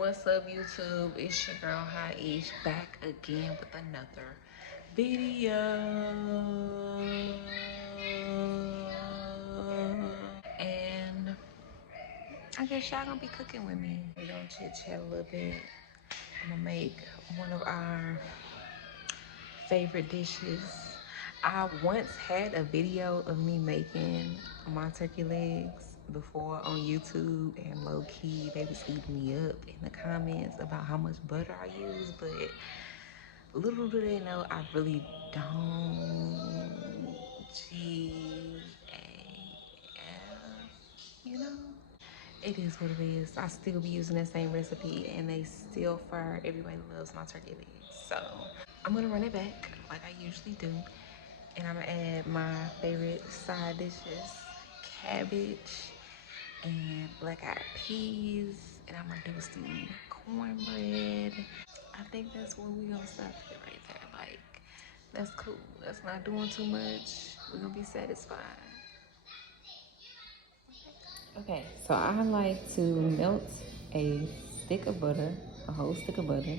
What's up, YouTube? It's your girl HiiEishh back again with another video. And I guess y'all gonna be cooking with me. We're gonna chit chat a little bit. I'm gonna make one of our favorite dishes. I once had a video of me making my turkey legs before on YouTube, and low-key they was eating me up in the comments about how much butter I use, but little do they know I really don't. You know? It is what it is. I still be using that same recipe and they still fire. Everybody loves my turkey legs. So I'm gonna run it back like I usually do. And I'm gonna add my favorite side dishes, cabbage and black-eyed peas. And I'm gonna do some cornbread. I think that's where we gonna stop it right there. Like, that's cool. That's not doing too much. We're gonna be satisfied. Okay, so I like to melt a stick of butter, a whole stick of butter,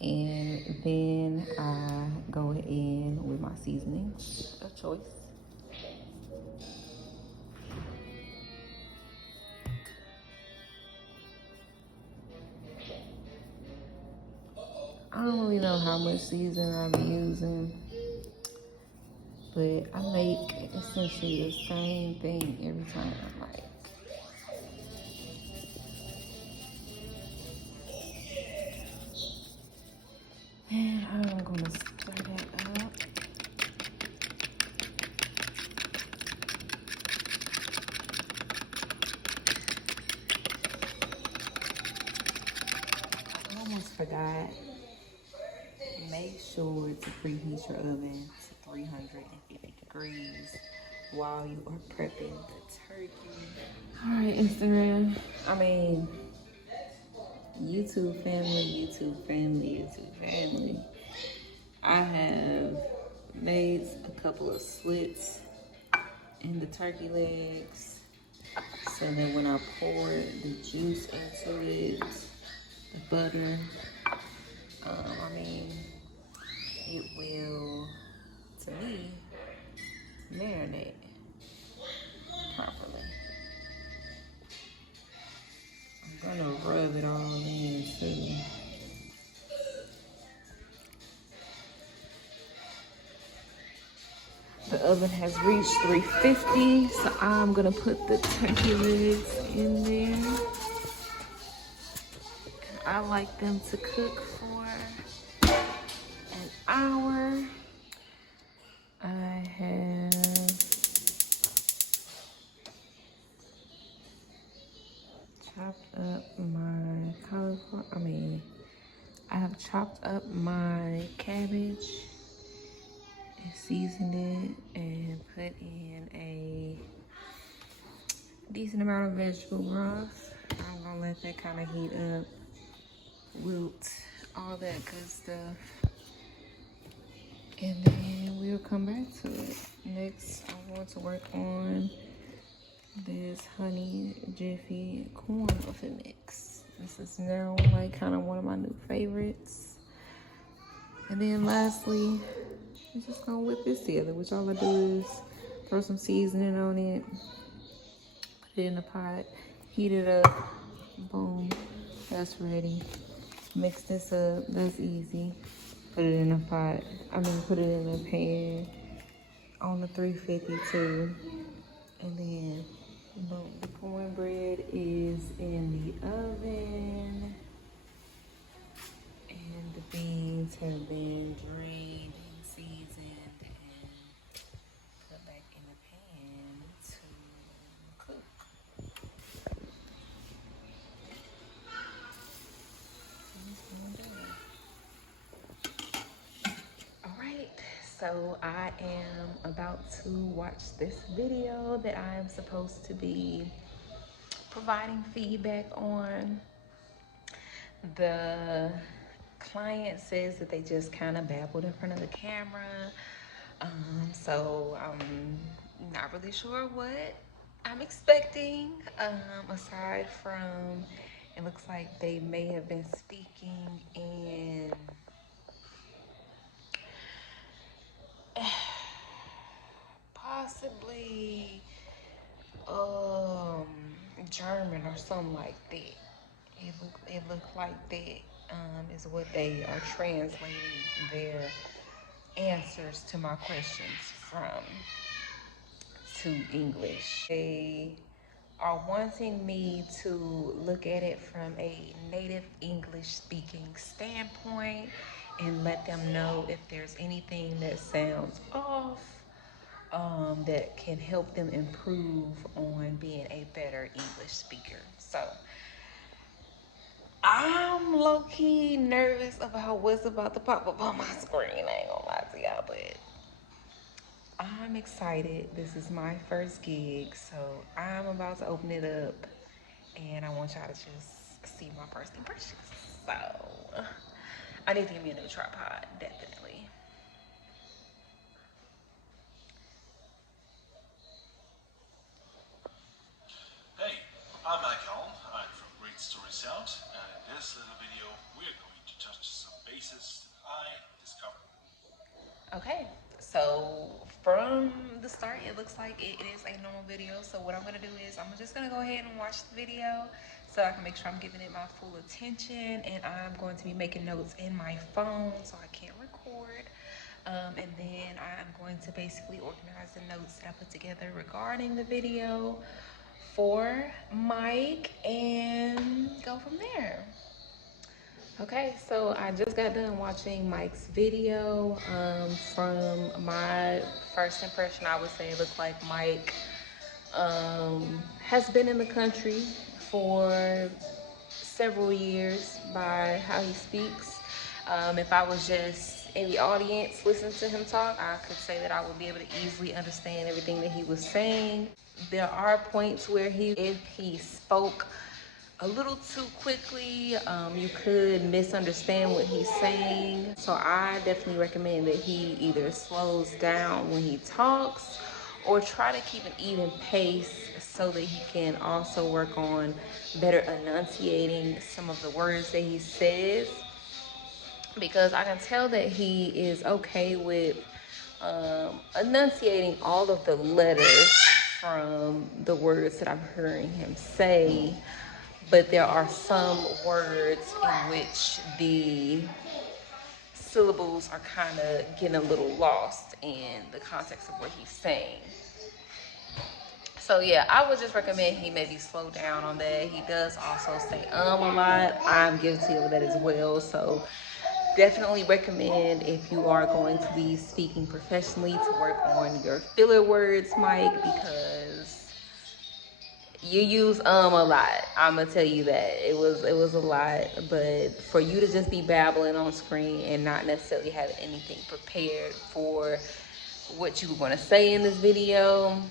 and then I go in with my seasonings of choice. I don't really know how much seasoning I be using, but I make essentially the same thing every time. Like, and I'm gonna stir that up. I almost forgot. Make sure to preheat your oven to 350 degrees while you are prepping the turkey. All right, Instagram. YouTube family, YouTube family, YouTube family. I have made a couple of slits in the turkey legs so that when I pour the juice into it, the butter, it will, to me, marinate properly. I'm gonna rub it all in too. The oven has reached 350, so I'm gonna put the turkey legs in there. And I like them to cook for an hour. I have chopped up my cauliflower. I have chopped up my cabbage and seasoned it and put in a decent amount of vegetable broth. I'm gonna let that kind of heat up, wilt, all that good stuff. And then we'll come back to it. Next, I'm going to work on this honey jiffy corn muffin mix. This is now like kind of one of my new favorites. And then lastly, I'm just gonna whip this together, which all I do is throw some seasoning on it, put it in the pot, heat it up, boom, that's ready. Mix this up, that's easy. Put it in a pot, put it in a pan on the 350 too. And then, boom, the cornbread is in the oven. And the beans have been drained and seasoned and put back in the pan to cook. Alright, so I am about to watch this video that I am supposed to be providing feedback on. The client says that they just kind of babbled in front of the camera. So I'm not really sure what I'm expecting, aside from It looks like they may have been speaking in possibly German or something like that. It looked like that is what they are translating their answers to my questions from to English. They are wanting me to look at it from a native English speaking standpoint and let them know if there's anything that sounds off, that can help them improve on being a better English speaker. So I'm low-key nervous about what's about to pop up on my screen. I ain't gonna lie to y'all, but I'm excited. This is my first gig, so I'm about to open it up, and I want y'all to just see my first impressions. So I need to get me a new tripod, definitely. Hey, I'm Michael. I'm from Great Story Sound, and in this little video, we're going to touch some bases I discovered. Okay, so from the start, it looks like it is a normal video. So what I'm gonna do is I'm just gonna go ahead and watch the video so I can make sure I'm giving it my full attention, and I'm going to be making notes in my phone so I can't record. And then I'm going to basically organize the notes that I put together regarding the video for Mike and go from there. Okay, so I just got done watching Mike's video. From my first impression, I would say it looked like Mike has been in the country for several years by how he speaks. If I was just in the audience listening to him talk, I could say that I would be able to easily understand everything that he was saying. There are points where if he spoke a little too quickly, you could misunderstand what he's saying. So I definitely recommend that he either slows down when he talks or try to keep an even pace so that he can also work on better enunciating some of the words that he says, because I can tell that he is okay with enunciating all of the letters from the words that I'm hearing him say, but there are some words in which the syllables are kind of getting a little lost in the context of what he's saying. So yeah, I would just recommend he maybe slow down on that. He does also say a lot. I'm guilty of that as well. So definitely recommend, if you are going to be speaking professionally, to work on your filler words, Mike, because you use a lot. I'm gonna tell you that it was a lot. But for you to just be babbling on screen and not necessarily have anything prepared for what you were going to say in this video,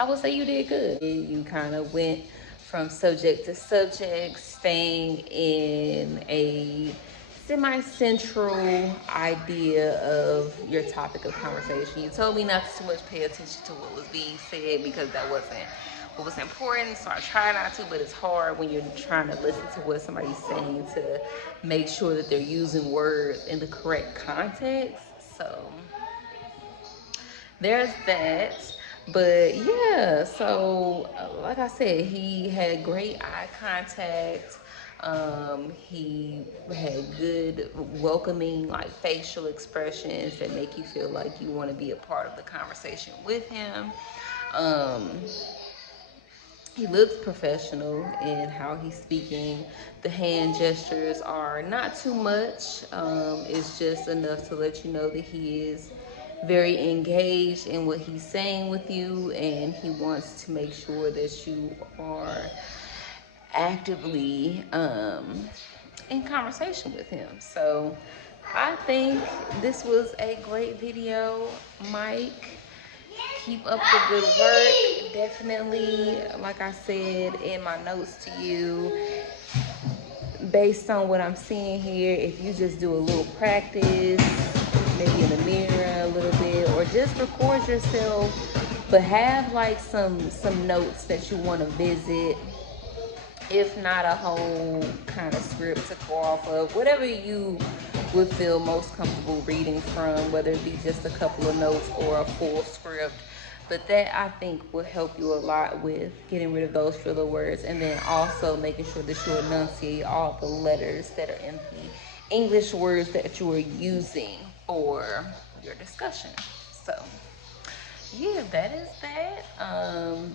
I would say you did good. You kind of went from subject to subject, staying in a semi-central idea of your topic of conversation. You told me not to too much pay attention to what was being said because that wasn't what was important, so I try not to, but it's hard when you're trying to listen to what somebody's saying to make sure that they're using words in the correct context. So there's that. But yeah, so like I said, he had great eye contact. He had good welcoming like facial expressions that make you feel like you want to be a part of the conversation with him. He looks professional in how he's speaking. The hand gestures are not too much. It's just enough to let you know that he is very engaged in what he's saying with you, and he wants to make sure that you are actively in conversation with him. So I think this was a great video, Mike. Keep up the good work. Definitely, like I said in my notes to you, based on what I'm seeing here, if you just do a little practice, maybe in the mirror a little bit, or just record yourself, but have like some notes that you want to visit if not a whole kind of script to go off of, whatever you would feel most comfortable reading from, whether it be just a couple of notes or a full script. But that, I think, will help you a lot with getting rid of those filler words, and then also making sure that you enunciate all the letters that are in the English words that you are using for your discussion. So yeah, that is that.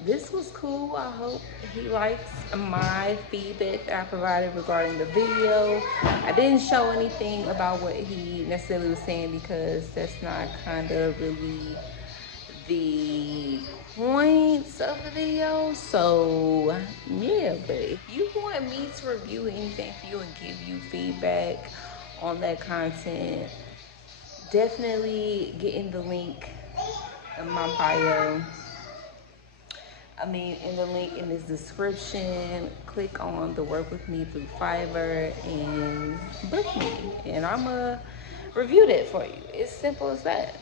This was cool. I hope he likes my feedback that I provided regarding the video. I didn't show anything about what he necessarily was saying because that's not kind of really the points of the video. So yeah, but if you want me to review anything for you and give you feedback on that content, definitely get in the link in my bio. In the link in this description, click on the work with me through Fiverr and book me, and I'ma review that for you. It's simple as that.